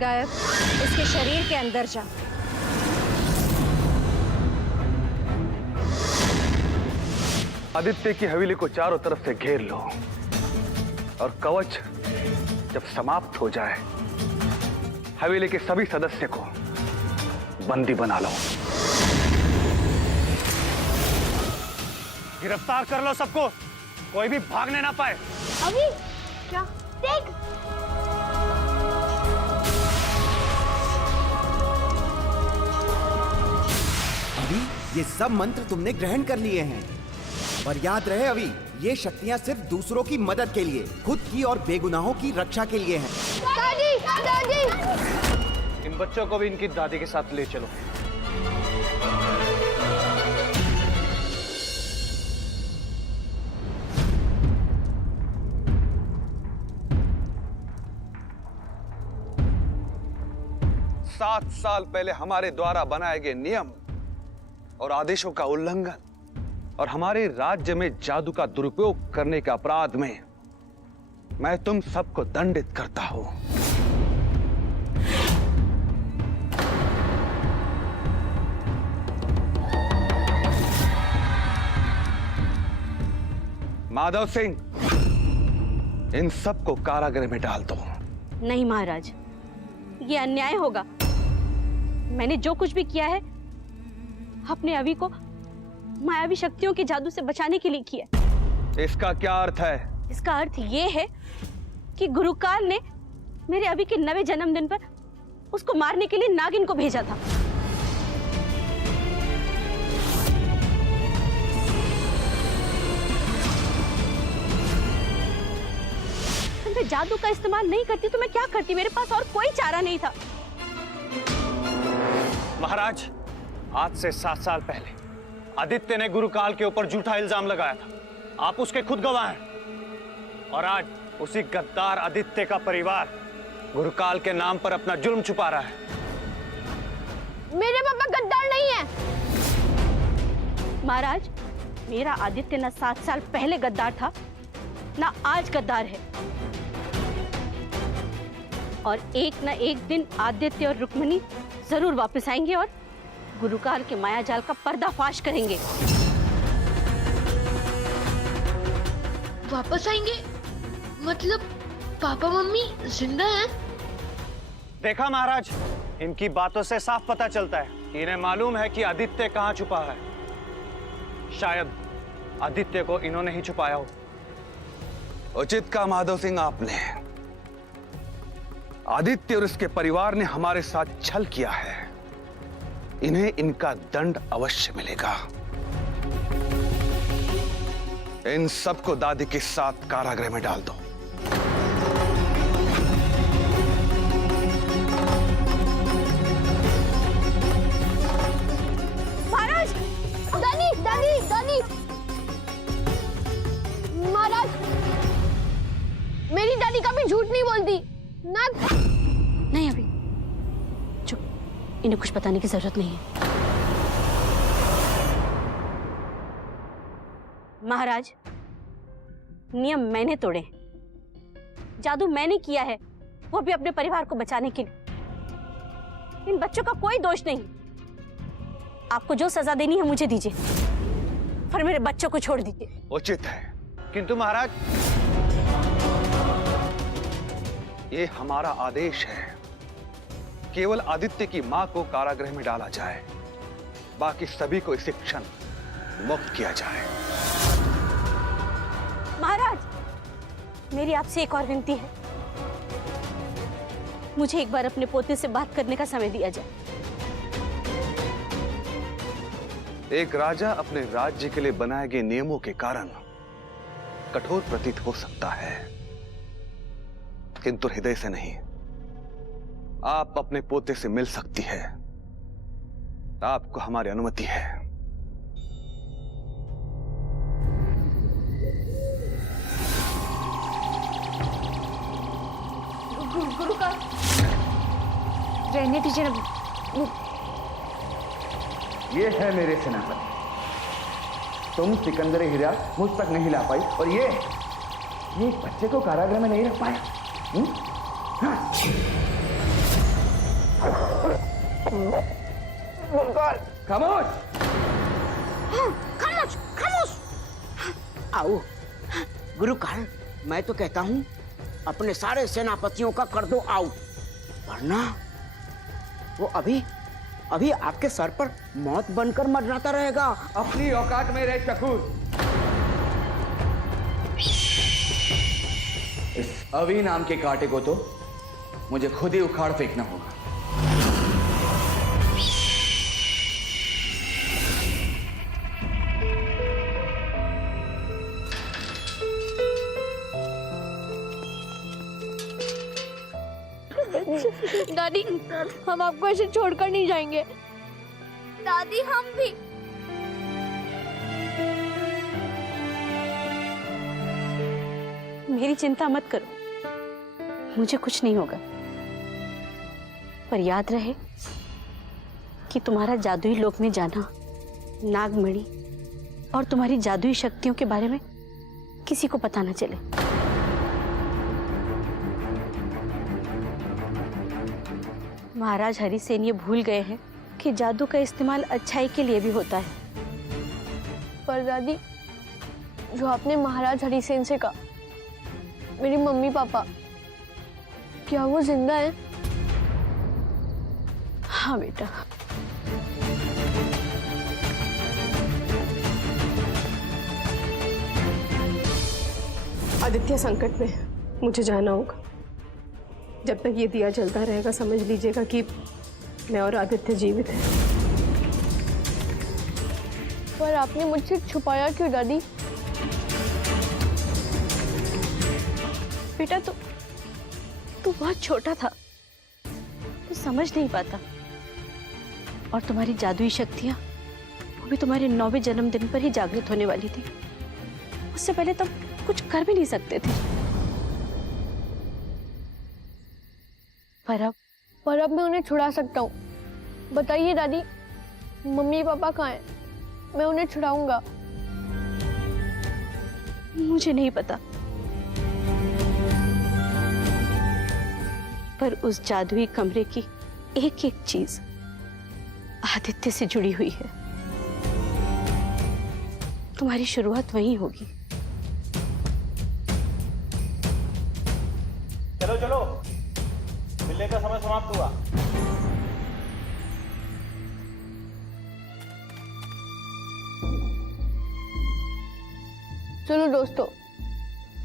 गायब, इसके शरीर के अंदर जा। आदित्य की हवेली को चारों तरफ से घेर लो और कवच जब समाप्त हो जाए हवेली के सभी सदस्य को बंदी बना लो। गिरफ्तार कर लो सबको, कोई भी भागने ना पाए। अभी क्या देख? अभी ये सब मंत्र तुमने ग्रहण कर लिए हैं, पर याद रहे अभी ये शक्तियां सिर्फ दूसरों की मदद के लिए, खुद की और बेगुनाहों की रक्षा के लिए हैं। दादी, दादी। इन बच्चों को भी इनकी दादी के साथ ले चलो। सात साल पहले हमारे द्वारा बनाए गए नियम और आदेशों का उल्लंघन और हमारे राज्य में जादू का दुरुपयोग करने के अपराध में मैं तुम सबको दंडित करता हूं। माधव सिंह, इन सबको कारागृह में डाल दो। नहीं महाराज, ये अन्याय होगा। मैंने जो कुछ भी किया है अपने अभी को मायावी शक्तियों के जादू से बचाने के लिए किया। इसका क्या अर्थ है? इसका अर्थ ये है कि गुरुकाल ने मेरे अभी के 9वें जन्मदिन पर उसको मारने के लिए नागिन को भेजा था। मैं जादू का इस्तेमाल नहीं करती तो मैं क्या करती? मेरे पास और कोई चारा नहीं था। महाराज, आज से 7 साल पहले आदित्य ने गुरुकाल के ऊपर झूठा इल्जाम लगाया था। आप उसके खुद गवाह हैं। और आज उसी गद्दार आदित्य का परिवार गुरुकाल के नाम पर अपना जुर्म छुपा रहा है। मेरे पापा गद्दार नहीं है। महाराज, मेरा आदित्य ना 7 साल पहले गद्दार था ना आज गद्दार है। और एक न एक दिन आदित्य और रुक्मिणी जरूर वापस आएंगे और गुरुकाल के मायाजाल का पर्दाफाश करेंगे। वापस आएंगे? मतलब पापा मम्मी जिंदा हैं? देखा महाराज, इनकी बातों से साफ पता चलता है कि इन्हें मालूम है कि आदित्य कहां छुपा है। शायद आदित्य को इन्होंने ही छुपाया हो। उचित कहा माधव सिंह आपने। आदित्य और इसके परिवार ने हमारे साथ छल किया है। इन्हें इनका दंड अवश्य मिलेगा। इन सबको दादी के साथ कारागृह में डाल दो। महाराज! दादी, दादी, दादी! महाराज, मेरी दादी कभी झूठ नहीं बोलती ना। नहीं अभी चुप, इन्हें कुछ बताने की जरूरत नहीं है। महाराज, नियम मैंने तोड़े, जादू मैंने किया है, वो भी अपने परिवार को बचाने के लिए। इन बच्चों का कोई दोष नहीं। आपको जो सजा देनी है मुझे दीजिए, पर मेरे बच्चों को छोड़ दीजिए। उचित है, किंतु महाराज, ये हमारा आदेश है। केवल आदित्य की मां को कारागृह में डाला जाए, बाकी सभी को इसी क्षण मुक्त किया जाए। महाराज, मेरी आपसे एक और विनती है। मुझे एक बार अपने पोते से बात करने का समय दिया जाए। एक राजा अपने राज्य के लिए बनाए गए नियमों के कारण कठोर प्रतीत हो सकता है, किंतु हृदय से नहीं। आप अपने पोते से मिल सकती है, आपको हमारी अनुमति है। गुरु का रहने दीजिए ना। ये है मेरे सेनापति। तुम सिकंदर हीरा मुझ तक नहीं ला पाई और ये एक बच्चे को कारागृह में नहीं रख पाया। हाँ। खामोश। खामोश खामोश। आओ गुरुकाल, मैं तो कहता हूँ अपने सारे सेनापतियों का कर दो आउट, वरना वो अभी अभी आपके सर पर मौत बनकर मंडराता रहेगा। अपनी औकात में रह चकूर। इस अवी नाम के कांटे को तो मुझे खुद ही उखाड़ फेंकना होगा। दादी, हम आपको ऐसे छोड़कर नहीं जाएंगे। दादी, हम भी। मेरी चिंता मत करो, मुझे कुछ नहीं होगा। पर याद रहे कि तुम्हारा जादुई लोक में जाना, नागमणि और तुम्हारी जादुई शक्तियों के बारे में किसी को पता न चले। महाराज हरिसेन ये भूल गए हैं कि जादू का इस्तेमाल अच्छाई के लिए भी होता है। पर दादी, जो आपने महाराज हरिसेन से कहा, मेरी मम्मी पापा, क्या वो जिंदा है? हाँ बेटा। आदित्य संकट में है, मुझे जाना होगा। जब तक ये दिया जलता रहेगा, समझ लीजिएगा कि मैं और आदित्य जीवित हैं। पर आपने मुझसे छुपाया क्यों दादी? बेटा तू बहुत छोटा था, तू समझ नहीं पाता। और तुम्हारी जादुई शक्तियां वो भी तुम्हारे 9वें जन्मदिन पर ही जागृत होने वाली थी। उससे पहले तुम कुछ कर भी नहीं सकते थे। पर अब मैं उन्हें छुड़ा सकता हूँ। बताइए दादी, मम्मी पापा कहाँ हैं? मैं उन्हें छुड़ाऊंगा। मुझे नहीं पता, पर उस जादुई कमरे की एक एक चीज आदित्य से जुड़ी हुई है। तुम्हारी शुरुआत वहीं होगी। चलो चलो, मिलने का समय समाप्त हुआ। चलो दोस्तों,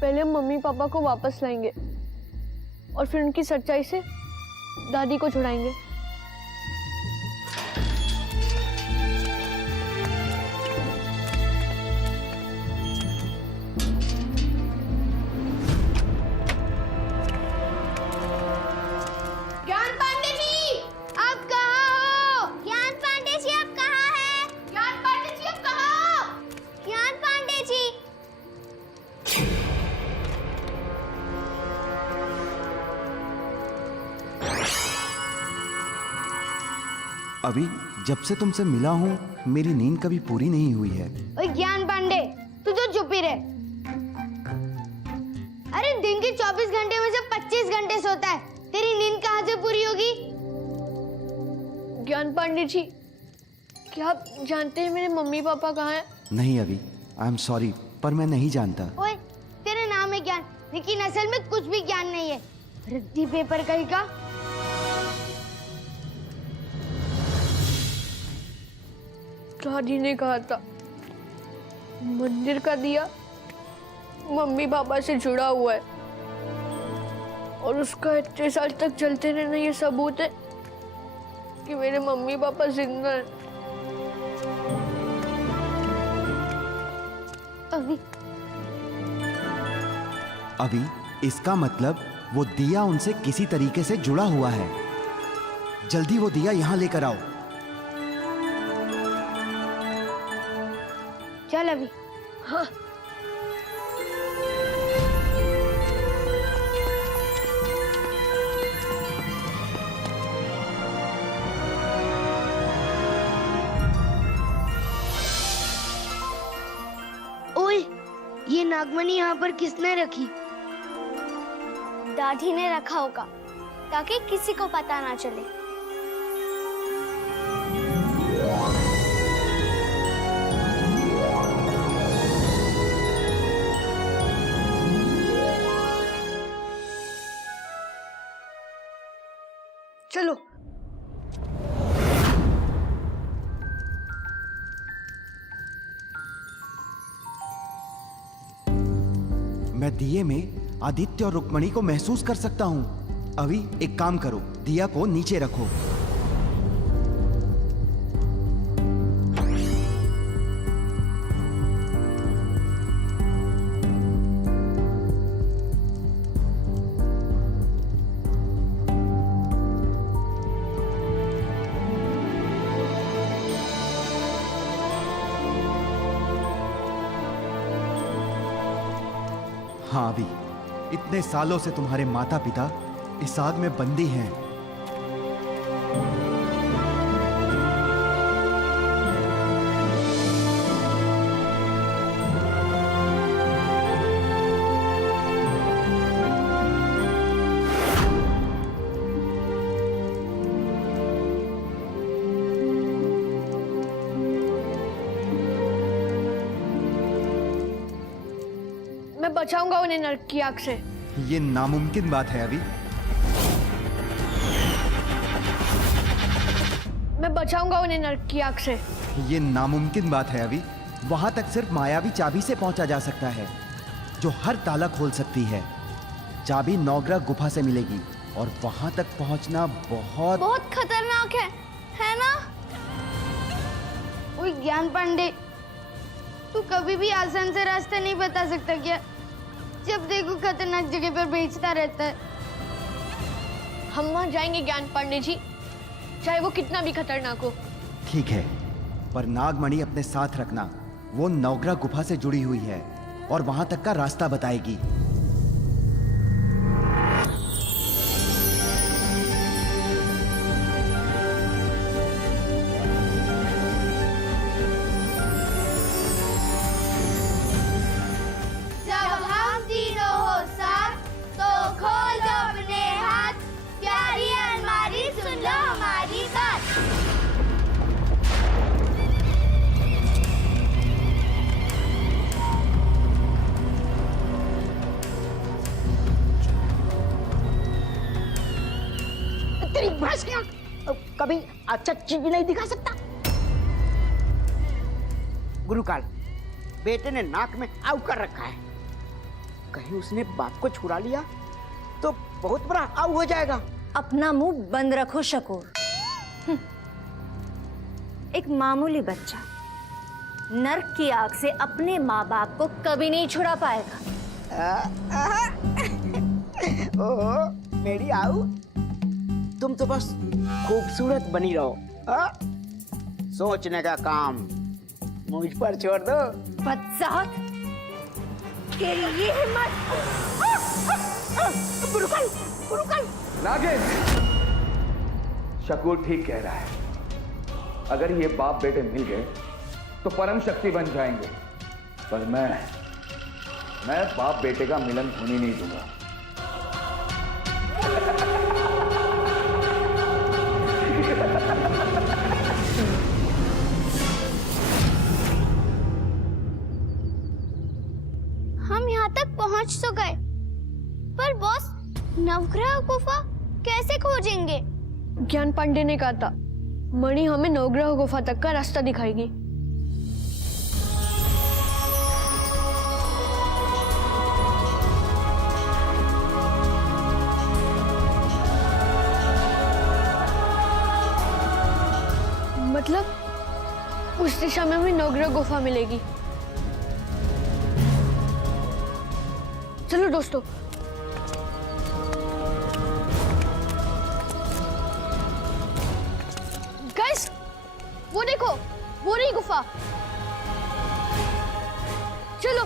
पहले हम मम्मी पापा को वापस लाएंगे और फिर उनकी सच्चाई से दादी को छुड़ाएंगे। ज्ञान पांडे जी, आप कहाँ हो? ज्ञान पांडे जी, आप कहाँ हैं? ज्ञान पांडे जी, आप कहाँ हो? ज्ञान पांडे जी। अभी जब से तुमसे मिला हूँ मेरी नींद कभी पूरी नहीं हुई है। ओए ज्ञान पांडे, तू तो चुप ही रहे। अरे दिन के 24 घंटे में से 25 घंटे सोता है, तेरी नींद कहाँ से पूरी होगी? ज्ञान पांडे जी, क्या आप जानते हैं मेरे मम्मी पापा कहाँ हैं? नहीं अभी, आई एम सॉरी, पर मैं नहीं जानता। ओए, तेरा नाम है ज्ञान, लेकिन असल में कुछ भी ज्ञान नहीं है। रद्दी पेपर कहीं का। दादी ने कहा था मंदिर का दिया मम्मी पापा से जुड़ा हुआ है और उसका इतने साल तक चलते रहना ये सबूत है कि मेरे मम्मी पापा जिंदा हैं। अभी इसका मतलब वो दिया उनसे किसी तरीके से जुड़ा हुआ है। जल्दी वो दिया यहाँ लेकर आओ। चल अभी। हाँ। ये नागमणि यहाँ पर किसने रखी? दादी ने रखा होगा ताकि किसी को पता ना चले। चलो। मैं दिए में आदित्य और रुक्मणी को महसूस कर सकता हूँ। अभी एक काम करो, दिया को नीचे रखो। हाँ अभी, इतने सालों से तुम्हारे माता पिता इस आग में बंदी हैं। मैं बचाऊंगा उन्हें नरक की आग से। ये नामुमकिन बात है अभी। मैं बचाऊंगा उन्हें नरक की आग से। ये नामुमकिन बात है अभी। वहां तक सिर्फ मायावी चाबी से पहुंचा जा सकता है, जो हर ताला खोल सकती है। चाबी नवग्रह गुफा से मिलेगी और वहां तक पहुंचना बहुत खतरनाक है ना? ओए ज्ञान पांडे, तू कभी भी आसान से रास्ता नहीं बता सकता क्या? जब देखो खतरनाक जगह पर बेचता रहता है। हम वहां जाएंगे ज्ञान पांडे जी, चाहे वो कितना भी खतरनाक हो। ठीक है, पर नागमणि अपने साथ रखना। वो नवग्रह गुफा से जुड़ी हुई है और वहां तक का रास्ता बताएगी। जब हम तीनों हो साथ, तो खोल दो अपने हाथ, प्यारी अलमारी सुन लो हमारी बात। तेरी भैंस क्या कभी अच्छा चीज नहीं दिखा सकता? गुरुकाल, बेटे ने नाक में आव कर रखा है। कहीं उसने बाप को छुड़ा लिया तो बहुत बड़ा आव हो जाएगा। अपना मुंह बंद रखो शकूर। एक मामूली बच्चा नर्क की आग से अपने माँ बाप को कभी नहीं छुड़ा पाएगा। ओहो मेरी आऊ, तुम तो बस खूबसूरत बनी रहो। सोचने का काम मुझ पर छोड़ दो। बदजात, तेरी ये हिम्मत! गुरुकुल, गुरुकुल। नागिन, शकूर ठीक कह रहा है। अगर ये बाप बेटे मिल गए तो परम शक्ति बन जाएंगे, पर मैं बाप बेटे का मिलन होने नहीं दूंगा। हम यहाँ तक पहुँच तो गए, पर बॉस नवग्रह गुफा कैसे खोजेंगे? ज्ञान पांडे ने कहा था मणि हमें नवग्रह गुफा तक का रास्ता दिखाएगी। मतलब उस दिशा में हमें नवग्रह गुफा मिलेगी। चलो दोस्तों। गाइस, वो देखो, वो रही गुफा। चलो।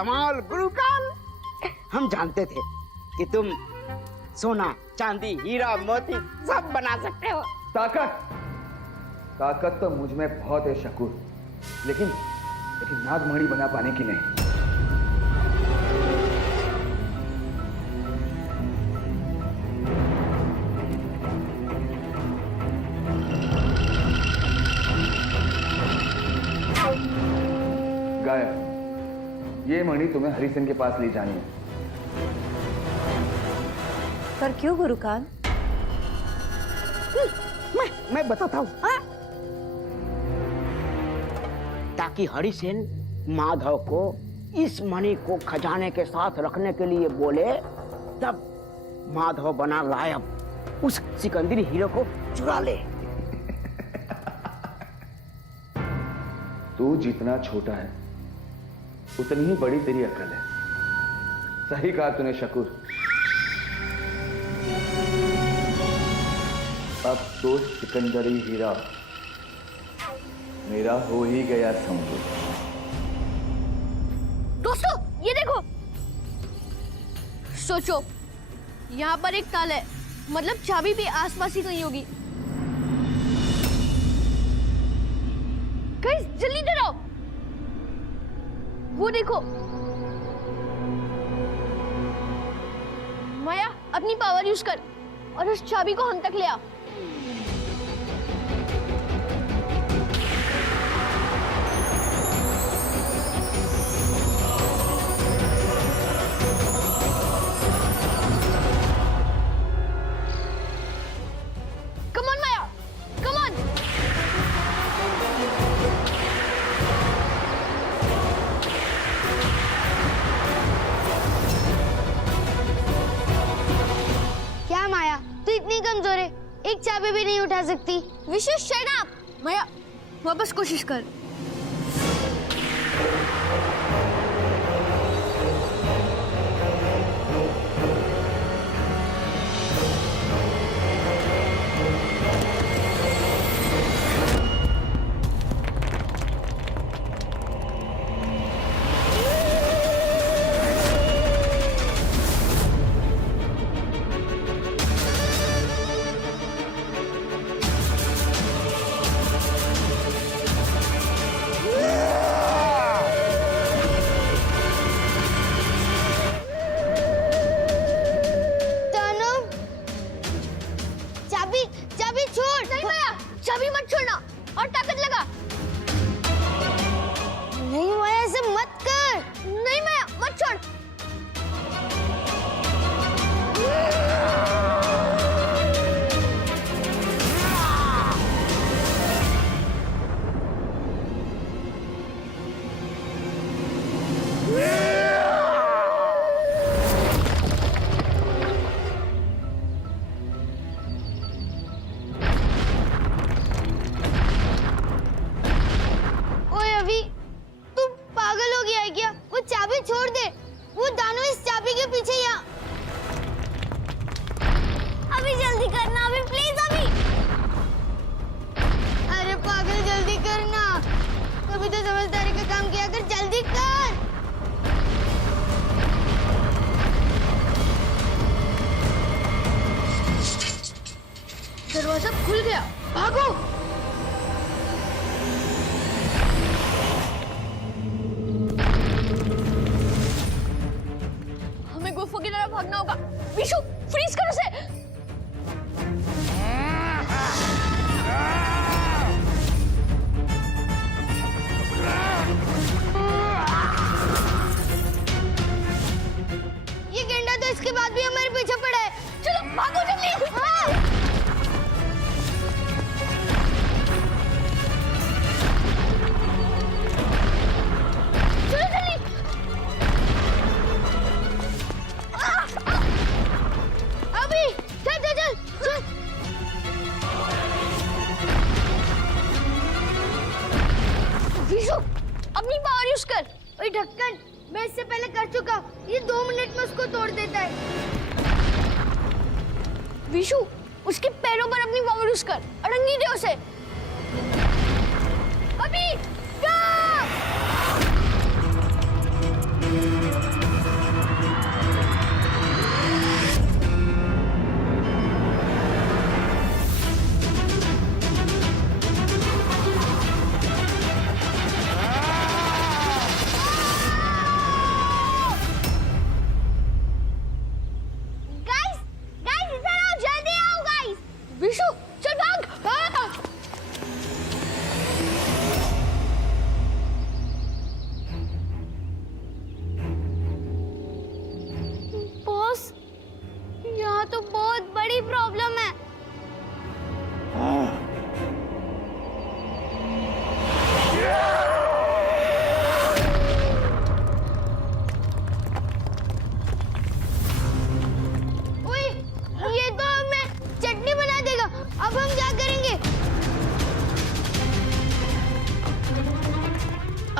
धमाल गुरुकाल। हम जानते थे कि तुम सोना चांदी हीरा मोती सब बना सकते हो। ताकत तो मुझ में बहुत है शकूर, लेकिन नागमणि बना पाने की नहीं। गायब, ये मणि तुम्हें हरिसेन के पास ले जानी है। पर क्यों गुरुकाल? मैं बताता हूँ, ताकि हरिसेन माधव को इस मणि को खजाने के साथ रखने के लिए बोले, तब माधव बना लायब उस सिकंदरी हीरो को चुरा ले। तू जितना छोटा है उतनी ही बड़ी तेरी अकल है। सही कहा तूने शकूर। अब तो सिकंदरी हीरा मेरा हो ही गया समझो। दोस्तों ये देखो, सोचो यहाँ पर एक ताला है, मतलब चाबी भी आसपास ही कहीं होगी। गाइस जल्दी इधर आओ, वो देखो। माया अपनी पावर यूज कर और उस चाबी को हम तक ले आ। Come on, Maya. Come on. क्या माया, तू इतनी कमजोर है, एक चाबी भी नहीं उठा सकती। Vishu shut up. माया वापस कोशिश कर। चाबी छोड़। नहीं माया, चाबी मत छोड़ना और ताकत लगा। नहीं माया, ऐसे मत कर। नहीं माया, मत छोड़। छोड़ दे, वो दानव इस चाबी के पीछे या। अभी जल्दी करना, अभी प्लीज अभी। अरे पागल जल्दी करना, कभी तो समझदारी का काम किया कर, जल्दी कर। दरवाजा खुल गया, भागो। गुफा की तरफ भागना होगा। विशु फ्रीज कर उसे। ये गेंडा तो इसके बाद भी हमारे पीछे पड़ा है। चलो भागो जल्दी। चलो जल्दी। अभी चल चल चल चल। विशु अपनी पावर यूज कर। ओए ढक्कन, मैं इससे पहले कर चुका, ये 2 मिनट में उसको तोड़ देता है। विशु उसके पैरों पर अपनी पावर यूज कर, अड़ंगी दे उसे। अभी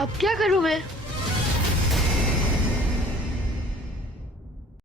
अब क्या करूं मैं?